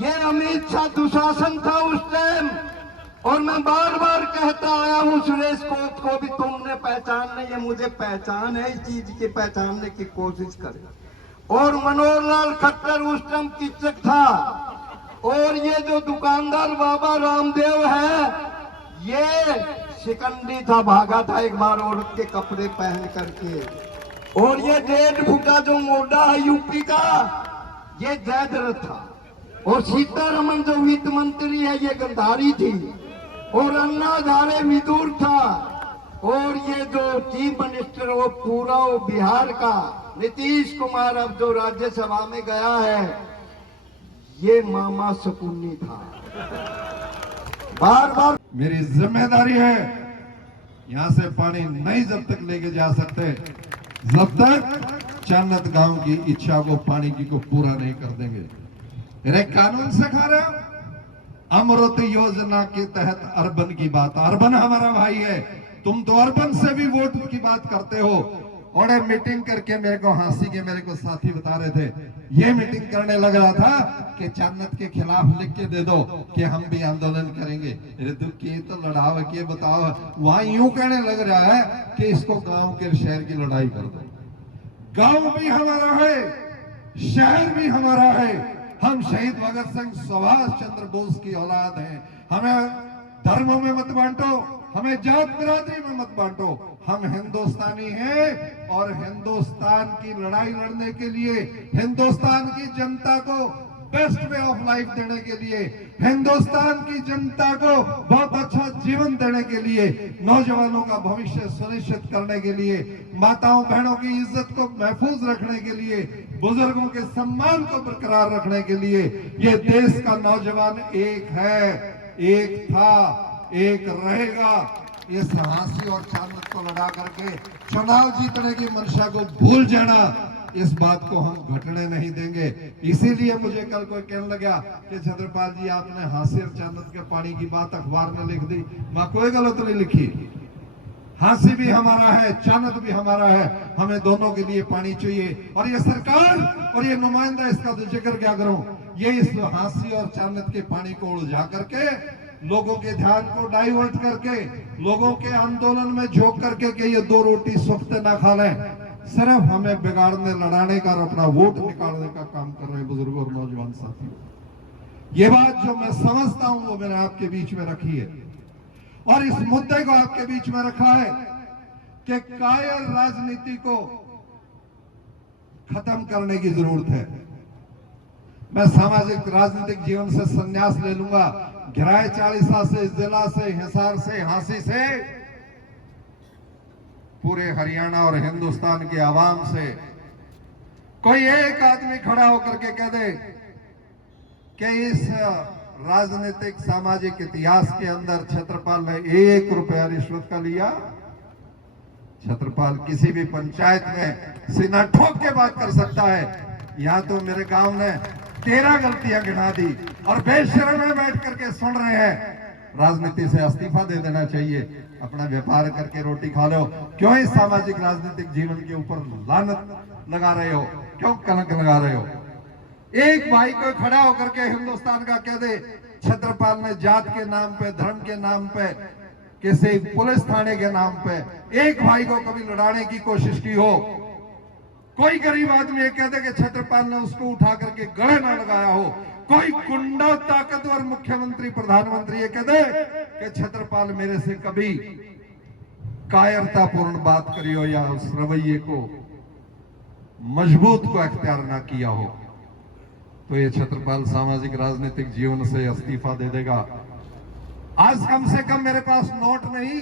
ये अमित शाह दुशासन था उस टाइम, और मैं बार बार कहता आया हूं सुरेश कोच को भी, तुमने पहचान नहीं है, मुझे पहचान है, इस चीज की पहचानने की कोशिश करे। और मनोहर लाल खट्टर उस टाइम किचक था, और ये जो दुकानदार बाबा रामदेव है, ये शिकंडी था, भागा था एक बार औरत के कपड़े पहन करके। और ये 1.5 फुटा जो मोटा है यूपी का, ये जयद्रथ था। और सीतारमन जो वित्त मंत्री है, ये गंधारी थी। और अन्ना हजारे विदुर था। और ये जो चीफ मिनिस्टर वो पूरा वो बिहार का नीतीश कुमार, अब जो राज्यसभा में गया है, ये मामा शकुनी था। बार बार मेरी जिम्मेदारी है, यहां से पानी नहीं जब तक लेके जा सकते, जब तक चांदत गांव की इच्छा को पानी की को पूरा नहीं कर देंगे। मेरे कानून से खा रहे हो, अमृत योजना के तहत अर्बन की बात, अर्बन हमारा भाई है, तुम तो अर्बन से भी वोट की बात करते हो। और मीटिंग करके मेरे को हंसी के मेरे को साथी बता रहे थे, ये मीटिंग करने लग रहा था कि चांदत के खिलाफ लिख के दे दो कि हम भी आंदोलन करेंगे। अरे तो के तो लड़ाव के बताओ, वहां यूं कहने लग रहा है कि इसको गांव के शहर की लड़ाई कर दो। गांव भी हमारा है, शहर भी हमारा है। हम शहीद भगत सिंह सुभाष चंद्र बोस की औलाद हैं। हमें धर्मों में मत बांटो, हमें जात बिरादरी में मत बांटो, हम हिंदुस्तानी हैं। और हिंदुस्तान की लड़ाई लड़ने के लिए, हिंदुस्तान की जनता को बेस्ट वे ऑफ लाइफ देने के लिए, हिंदुस्तान की जनता को बहुत अच्छा जीवन देने के लिए, नौजवानों का भविष्य सुनिश्चित करने के लिए, माताओं बहनों की इज्जत को महफूज रखने के लिए, बुजुर्गों के सम्मान को बरकरार रखने के लिए, ये देश का नौजवान एक है, एक था, एक रहेगा। इस हांसी और चांदत को लड़ा करके चुनाव जीतने की मंशा को भूल जाना, इस बात को हम घटने नहीं देंगे। इसीलिए मुझे कल कोई कहने लगा कि छत्रपाल जी आपने हांसी और चांदत के पानी की बात अखबार में लिख दी। मैं कोई गलत नहीं लिखी, हांसी भी हमारा है, चांदत भी हमारा है, हमें दोनों के लिए पानी चाहिए। और ये सरकार और ये नुमाइंदा, इसका तो जिक्र क्या करूं, ये इस हांसी और चांदत के पानी को उलझा करके, लोगों के ध्यान को डाइवर्ट करके, लोगों के आंदोलन में झोंक करके कि ये 2 रोटी सुखते ना खा लें, सिर्फ हमें बिगाड़ने, लड़ाने का और अपना वोट निकालने का काम कर रहे हैं बुजुर्गों और नौजवान साथियों। ये बात जो मैं समझता हूं वो मैंने आपके बीच में रखी है, और इस मुद्दे को आपके बीच में रखा है कि कायर राजनीति को खत्म करने की जरूरत है। मैं सामाजिक राजनीतिक जीवन से संन्यास ले लूंगा। घिराए 40 से, जिला से, हिसार से, हांसी से, पूरे हरियाणा और हिंदुस्तान के आवाम से कोई एक आदमी खड़ा होकर के कह दे कि इस राजनीतिक सामाजिक इतिहास के अंदर छत्रपाल ने 1 रुपया रिश्वत का लिया। छत्रपाल किसी भी पंचायत में सीना ठोक के बात कर सकता है। यहां तो मेरे गांव ने 13 गलतियां गिना दी और बेशर्म में बैठ करके सुन रहे हैं राजनीति से इस्तीफा दे देना चाहिए, अपना व्यापार करके रोटी खा लो। क्यों इस सामाजिक राजनीतिक जीवन के ऊपर लानत लगा रहे हो, क्यों कलंक लगा रहे हो? एक भाई को खड़ा होकर के हिंदुस्तान का कह दे छत्रपाल ने जात के नाम पे, धर्म के नाम पे, किसी पुलिस थाने के नाम पे एक भाई को कभी लड़ाने की कोशिश की हो? कोई गरीब आदमी ये कह दे कि छत्रपाल ने उसको उठा करके गले ना लगाया हो? कोई गुंडा ताकतवर मुख्यमंत्री, प्रधानमंत्री ये कह दे कि छत्रपाल मेरे से कभी कायरतापूर्ण बात करी हो या उस रवैये को मजबूत को अख्तियार ना किया हो, तो ये छत्रपाल सामाजिक राजनीतिक जीवन से इस्तीफा दे देगा। आज कम से कम मेरे पास नोट नहीं,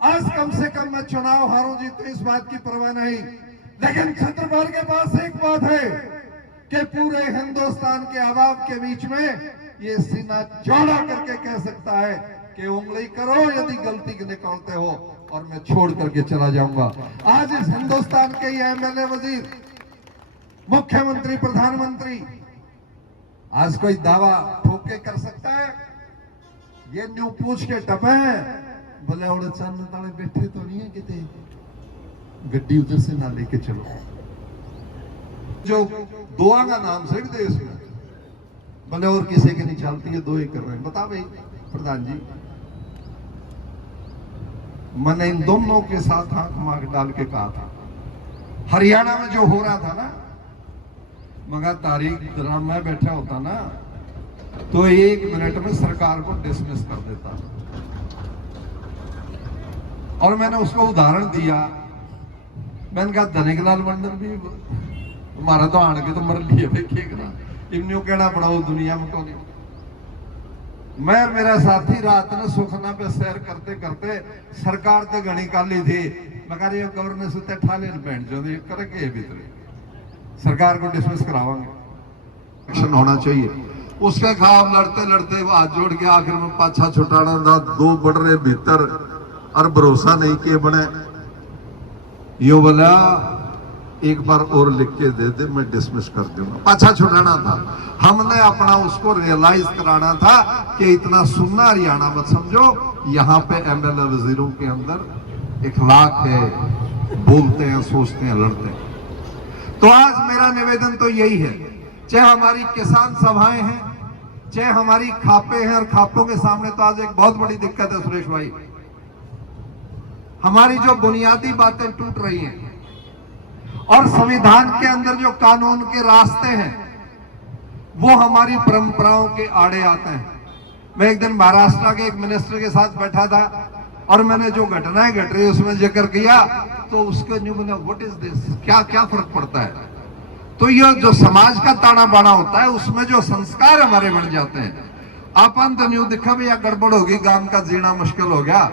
आज कम से कम मैं चुनाव हारूं जीतूं इस बात की परवाह नहीं, लेकिन छत्रपाल के पास एक बात है कि पूरे हिंदुस्तान के आवाम के बीच में ये सीना चौड़ा करके कह सकता है कि उंगली करो यदि गलती निकालते हो और मैं छोड़ करके चला जाऊंगा। आज इस हिंदुस्तान के ये एमएलए, वजीर, मुख्यमंत्री, प्रधानमंत्री आज कोई दावा ठोक के कर सकता है? ये न्यू पूछ के टपे हैं बोले और चंद ताले बैठे तो नहीं है कितने, गड्डी उधर से ना लेके चलो। जो दुआ का नाम से देश में बोले और किसी की नहीं चलती है, 2 ही कर रहे हैं। बता भाई प्रधान जी, मैंने इन दोनों के साथ आंख मांग डाल के कहा था, हरियाणा में जो हो रहा था ना, मगर तारीख ग्राम में बैठा होता ना तो 1 मिनट में सरकार को डिसमिस कर देता। और मैंने उसको उदाहरण दिया, मैंने कहा धनिकलाल मंडल भी हमारा तो आण के तो मर लिए भाई, खेकना इन्हों कहना पड़ाओ दुनिया में कौन। मैं और मेरा साथी रात में सुखना पे सैर करते करते सरकार ते घनी काली थी, मगर ये गवर्नर सुते ठाले बैठ जो करके भीतर सरकार को डिसमिस करावांगे, एक्शन होना चाहिए। उसके खिलाफ लड़ते लड़ते वो हाथ जोड़ के आखिर में पाछा छुटाना था, 2 बढ़ रहे भीतर और भरोसा नहीं किए बने। यो बोला एक बार और लिख के दे दे, मैं डिसमिस कर दूंगा। पाछा छुड़ाना था, हमने अपना उसको रियलाइज कराना था कि इतना सुनना हरियाणा मत समझो, यहाँ पे एमएलए वजीरों के अंदर इखलाक है, बोलते हैं, सोचते हैं, लड़ते हैं। तो आज मेरा निवेदन तो यही है, चाहे हमारी किसान सभाएं हैं, चाहे हमारी खापे हैं, और खापों के सामने तो आज एक बहुत बड़ी दिक्कत है सुरेश भाई, हमारी जो बुनियादी बातें टूट रही हैं और संविधान के अंदर जो कानून के रास्ते हैं वो हमारी परंपराओं के आड़े आते हैं। मैं एक दिन महाराष्ट्र के एक मिनिस्टर के साथ बैठा था और मैंने जो घटनाएं घट रही उसमें जिक्र किया, तो उसके न्यू बोला व्हाट इज दिस, क्या क्या फर्क पड़ता है। तो ये जो समाज का ताना बाना होता है उसमें जो संस्कार हमारे बन जाते हैं, अपन तो न्यू दिखा भैया गड़बड़ होगी, गांव का जीना मुश्किल हो गया,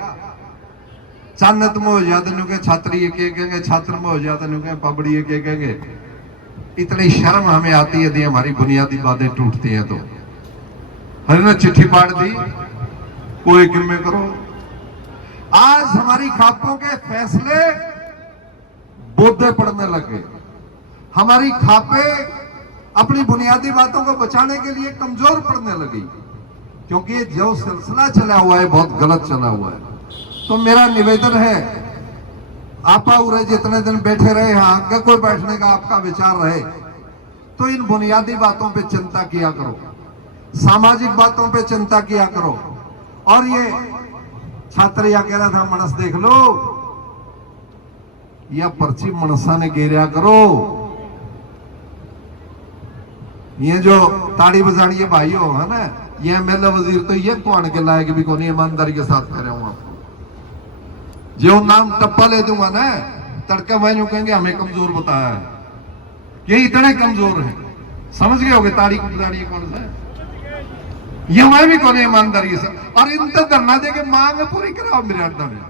चानत में हो जाते न्यू के छात्री ये कहेंगे, छात्र में हो जाते न्यू के पबड़ी ये कहेंगे। इतनी शर्म हमें आती है यदि हमारी बुनियादी बातें टूटती हैं तो। हरियाणा चिट्ठी पाड़ दी, कोई किम्मे करो। आज हमारी खापों के फैसले बोधे पड़ने लगे, हमारी खापे अपनी बुनियादी बातों को बचाने के लिए कमजोर पड़ने लगी, क्योंकि जो सिलसिला चला हुआ है बहुत गलत चला हुआ है। तो मेरा निवेदन है, आपा उरे जितने दिन बैठे रहे यहाँ आगे कोई बैठने का आपका विचार रहे तो इन बुनियादी बातों पे चिंता किया करो, सामाजिक बातों पे चिंता किया करो। और ये छात्र या कह रहा था मनस देख लो, या पर्ची मनसा ने घेरा करो। ये जो ताड़ी बजानी है भाई हो है ना, ये एमएलए वजीर तो ये कौन के लायक भी कौन, ईमानदारी के साथ कह रहा हूं आपको। जो नाम टप्पा ले दूंगा ना, तड़का भाई कहेंगे हमें कमजोर बताया है, ये इतने कमजोर है, समझ गए होगे ताड़ी बजानी कौन सा है, ये हमें भी कौन ईमानदारी से। और इनसे धरना दे के मांग पूरी कराओ मेरे अड्डा में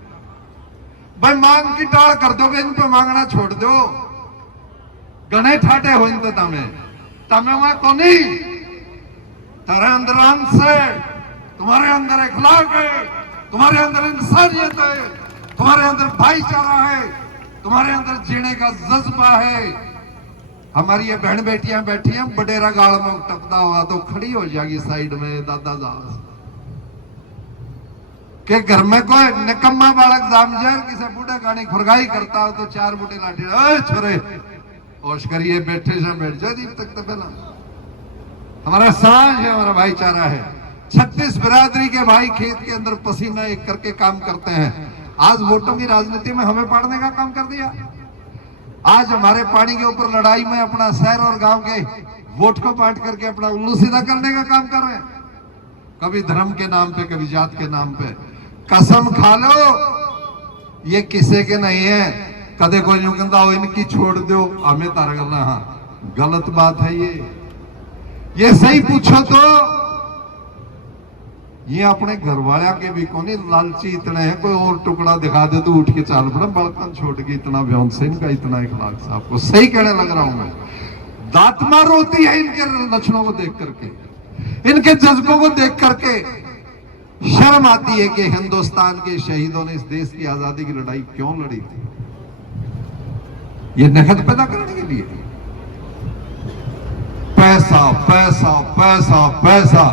भाई, मांग की टाल कर दोगे, इन पे मांगना छोड़ दो, गणे ठाटे हो इन तमें वहां को नहीं, तेरे अंदर अंश है, तुम्हारे अंदर इखलाक है, तुम्हारे अंदर इंसानियत है, तुम्हारे अंदर भाईचारा है, तुम्हारे अंदर जीने का जज्बा है। हमारी ये बहन बेटियां बैठी हैं, बडेरा गाल में टपदा हुआ तो खड़ी हो जाएगी साइड में दादा दास के घर में कोई निकम्मा बालक जामजर किसी बूढ़े गाड़ी खुरगाई करता हो तो 4 बूढ़े लाठी छोरे होश करिए, बैठे से बैठ जाए दीप तक। तो पहला हमारा समाज है, हमारा भाईचारा है, 36 बिरादरी के भाई खेत के अंदर पसीना एक करके काम करते हैं। आज वोटों की राजनीति में हमें पाड़ने का काम कर दिया। आज हमारे पानी के ऊपर लड़ाई में अपना शहर और गांव के वोट को बांट करके अपना उल्लू सीधा करने का काम कर रहे हैं, कभी धर्म के नाम पे, कभी जात के नाम पे। कसम खा लो ये किसी के नहीं है, कदे कोई यूं कहता हो इनकी छोड़ दो हमें तारा करना, हाँ गलत बात है ये सही पूछो तो ये अपने घर वाले के भी कोनी लालची इतने हैं, कोई और टुकड़ा दिखा दे तो उठ के चाल पड़ा, बड़कन छोड़ के इतना व्योम से इनका इतना इखलाक से आपको सही कहने लग रहा हूं मैं। दांत मार होती है इनके लक्षणों को देख करके, इनके जज्बों को देख करके शर्म आती है कि हिंदुस्तान के शहीदों ने इस देश की आजादी की लड़ाई क्यों लड़ी थी, ये नकद पैदा करने के लिए। पैसा पैसा पैसा पैसा,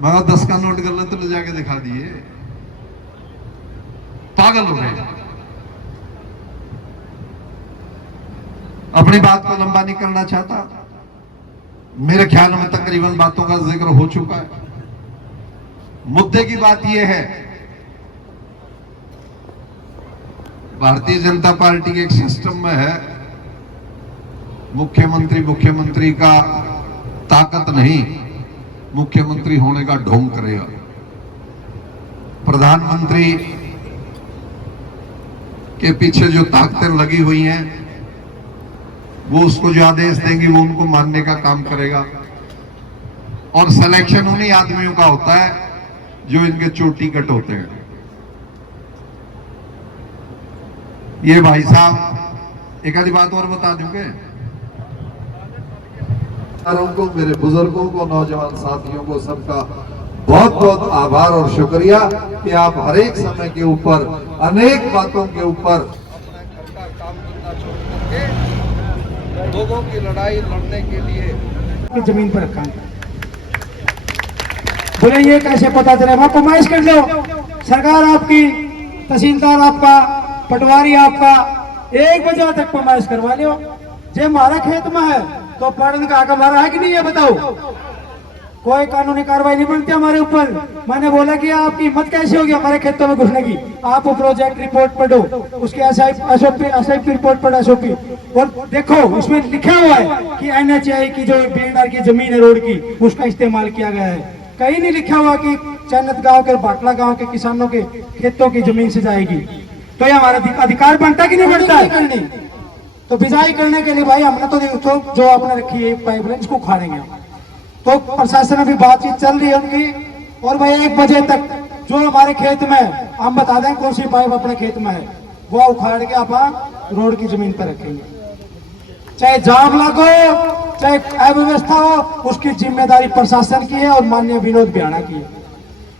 मगर 10 का नोट कर ले तो ले जाके दिखा दिए, पागल हो गए। अपनी बात को लंबा नहीं करना चाहता, मेरे ख्याल में तकरीबन बातों का जिक्र हो चुका है। मुद्दे की बात यह है, भारतीय जनता पार्टी के एक सिस्टम में है, मुख्यमंत्री का ताकत नहीं, मुख्यमंत्री होने का ढोंग करेगा। प्रधानमंत्री के पीछे जो ताकतें लगी हुई हैं, वो उसको जो आदेश देंगी वो उनको मानने का काम करेगा। और सिलेक्शन उन्हीं आदमियों का होता है जो इनके चोटी कट होते हैं। ये भाई साहब, एक आधी बात और बता दूंगे को, मेरे बुजुर्गों को, नौजवान साथियों को, सबका बहुत बहुत आभार और शुक्रिया कि आप हर एक समय के ऊपर, अनेक बातों के ऊपर अपने घर का काम करना छोड़ करके लोगों की लड़ाई लड़ने के लिए जमीन पर रखा है। बोले ये कैसे पता चले? वहां फरमाइश कर लो, सरकार आपकी, तहसीलदार आपका, पटवारी आपका, 1 बजे तक फरमाइश करवा लो। जे हमारा खेत में है तो पढ़ने का हक हमारा है कि नहीं, ये बताओ। कोई कानूनी कार्रवाई नहीं बनती हमारे ऊपर। मैंने बोला कि आपकी हिम्मत कैसे होगी हमारे खेतों में घुसने की? आप प्रोजेक्ट रिपोर्ट पढ़ो, उसके एसआईपी रिपोर्ट पढ़ो, एसओपी, और देखो उसमें लिखा हुआ है कि एनएचआई की जो बेलदार की जमीन है रोड की, उसका इस्तेमाल किया गया है। कहीं नहीं लिखा हुआ कि चन्नत गांव के, बाटला गांव के किसानों के खेतों की जमीन से जाएगी। तो ये हमारा अधिकार बनता कि नहीं बनता है करने? तो बिजाई करने के लिए भाई हमने तो जो आपने रखी है पाइपलाइन, इसको उखाड़ेंगे। तो प्रशासन में भी बातचीत चल रही है उनकी। और भाई 1 बजे तक जो हमारे खेत में, हम बता दें कौन सी पाइप अपने खेत में है, वो उखाड़ के आप रोड की जमीन पर रखेंगे। चाहे जाम लगो, चाहे अव्यवस्था हो, उसकी जिम्मेदारी प्रशासन की है और माननीय विनोद बिहाड़ा की है।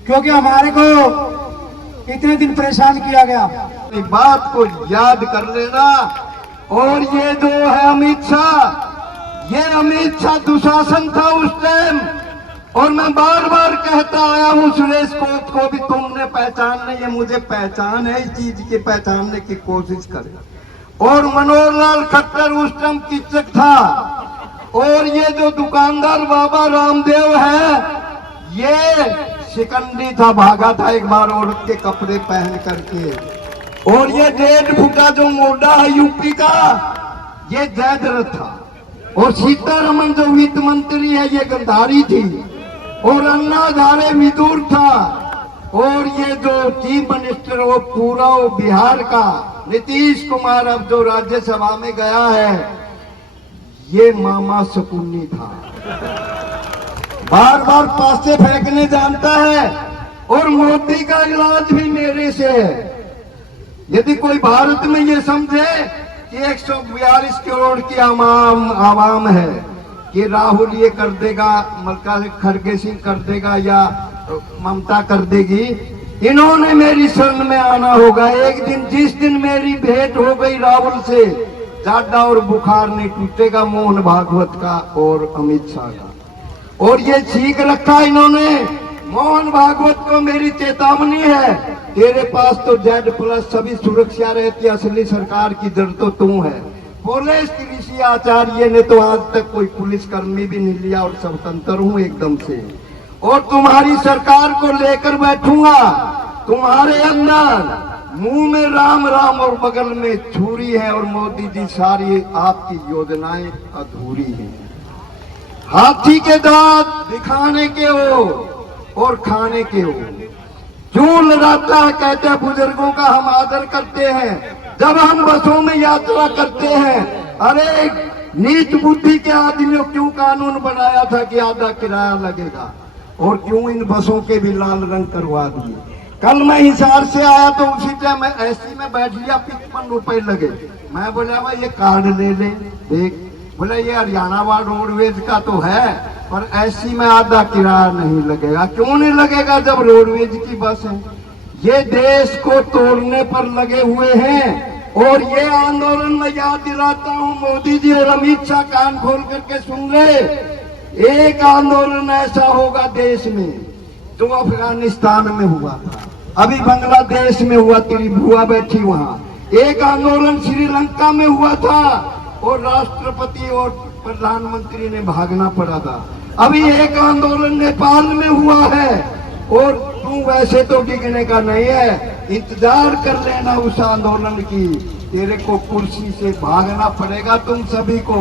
क्योंकि हमारे को इतने दिन परेशान किया गया। इस बात को याद कर लेना। और ये जो है अमित शाह, ये अमित शाह दुशासन था उस टाइम। और मैं बार बार कहता आया हूं सुरेश कोत को भी, तुमने पहचान नहीं है, मुझे पहचान है, इस चीज की पहचानने की कोशिश करे। और मनोहर लाल खट्टर उस टाइम किचक था। और ये जो दुकानदार बाबा रामदेव है, ये शिकंडी था, भागा था एक बार औरत के कपड़े पहन करके। और ये 1.5 फुटा जो मोटा है यूपी का, ये जयद्रथ था। और सीतारमन जो वित्त मंत्री है, ये गंधारी थी। और अन्ना हजारे विदुर था। और ये जो चीफ मिनिस्टर वो पूरा वो बिहार का नीतीश कुमार, अब जो राज्यसभा में गया है, ये मामा शकुनी था। बार बार पासे फेंकने जानता है। और मोदी का इलाज भी मेरे से है। यदि कोई भारत में ये समझे कि 142 करोड़ की आवाम है कि राहुल ये कर देगा, मल्लिकार्जुन खड़गे सिंह कर देगा या ममता कर देगी, इन्होंने मेरी शरण में आना होगा। एक दिन, जिस दिन मेरी भेंट हो गई राहुल से, जाडा और बुखार नहीं टूटेगा मोहन भागवत का और अमित शाह का। और ये सीख रखा इन्होंने। मोहन भागवत को मेरी चेतावनी है, तेरे पास तो Z+ सभी सुरक्षा रहती, असली सरकार की जड़ तो तू है। पुलिस ऋषि आचार्य ने तो आज तक कोई पुलिसकर्मी भी नहीं लिया और स्वतंत्र हूं एकदम से। और तुम्हारी सरकार को लेकर बैठूंगा। तुम्हारे अंदर मुंह में राम राम और बगल में छुरी है। और मोदी जी, सारी आपकी योजनाएं अधूरी हैं। हाथी के दांत दिखाने के हो और खाने के हो। क्यों लड़ाता है? कहते हैं बुजुर्गों का हम आदर करते हैं। जब हम बसों में यात्रा करते हैं, अरे नीच बुद्धि के आदमियों क्यों कानून बनाया था कि आधा किराया लगेगा? और क्यों इन बसों के भी लाल रंग करवा दिए? कल मैं हिसार से आया तो उसी टाइम मैं एसी में बैठ लिया, 55 रुपए लगे। मैं बोला भाई ये कार्ड ले ले, देख। बोला ये हरियाणा वाला रोडवेज का तो है, पर एसी में आधा किराया नहीं लगेगा। क्यों नहीं लगेगा जब रोडवेज की बस है? ये देश को तोड़ने पर लगे हुए हैं। और ये आंदोलन में याद दिलाता हूं, मोदी जी और अमित शाह कान खोल करके सुन ले। एक आंदोलन ऐसा होगा देश में जो अफगानिस्तान में हुआ था, अभी बांग्लादेश में हुआ, तेरी बुआ बैठी वहां। एक आंदोलन श्रीलंका में हुआ था और राष्ट्रपति और प्रधानमंत्री ने भागना पड़ा था। अभी एक आंदोलन नेपाल में हुआ है और तू वैसे तो टिकने का नहीं है, इंतजार कर लेना उस आंदोलन की। तेरे को कुर्सी से भागना पड़ेगा तुम सभी को।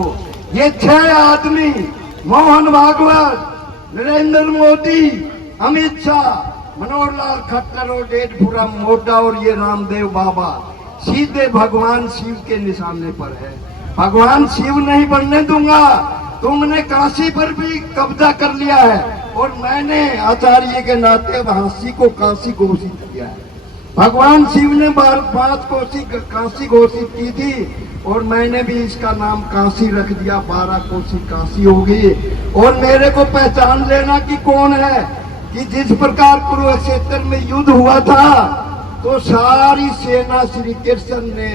ये 6 आदमी, मोहन भागवत, नरेंद्र मोदी, अमित शाह, मनोहर लाल खट्टर और डेढ़पुरा मोटा और ये रामदेव बाबा सीधे भगवान शिव के निशाने पर है। भगवान शिव नहीं बनने दूंगा। तुमने काशी पर भी कब्जा कर लिया है और मैंने आचार्य के नाते काशी को काशी घोषित किया है। भगवान शिव ने 5 काशी घोषित की थी और मैंने भी इसका नाम काशी रख दिया। 12 कोसी काशी होगी। और मेरे को पहचान लेना कि कौन है, कि जिस प्रकार कुरुक्षेत्र में युद्ध हुआ था तो सारी सेना श्री कृष्ण ने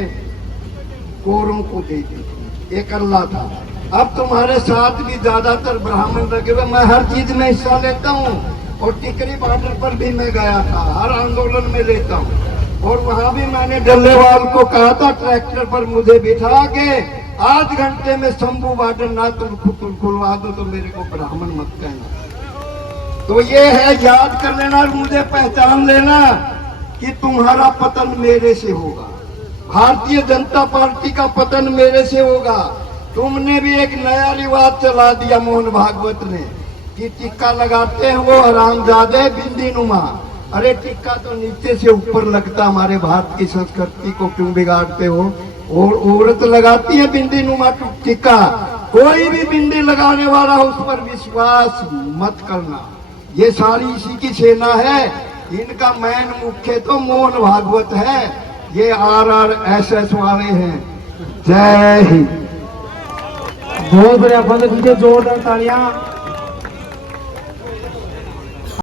कौरवों को दे दी थी, एक अल्लाह था। अब तुम्हारे साथ भी ज्यादातर ब्राह्मण लगे हुए। मैं हर चीज में हिस्सा लेता हूँ और टिकरी बॉर्डर पर भी मैं गया था, हर आंदोलन में लेता हूँ। और वहां भी मैंने डल्लेवाल को कहा था ट्रैक्टर पर मुझे बिठा के आध घंटे में शंभू बॉर्डर ना तुम खुलवा दो तो मेरे को ब्राह्मण मत कहना। तो ये है, याद कर लेना और मुझे पहचान लेना कि तुम्हारा पतन मेरे से होगा। भारतीय जनता पार्टी का पतन मेरे से होगा। तुमने भी एक नया रिवाज चला दिया मोहन भागवत ने कि टिक्का लगाते हैं वो हरामजादे बिंदी नुमा। अरे टिक्का तो नीचे से ऊपर लगता, हमारे भारत की संस्कृति को क्यों बिगाड़ते हो? और औरत लगाती है बिंदी नुमा टिक्का। कोई भी बिंदी लगाने वाला उस पर विश्वास मत करना। ये सारी इसी की सेना है। इनका मैन मुख्य तो मोहन भागवत है, ये RRSS वाले हैं। जय हिंद। बहुत बढ़िया, बंद दीजिए जोरदार तालियां।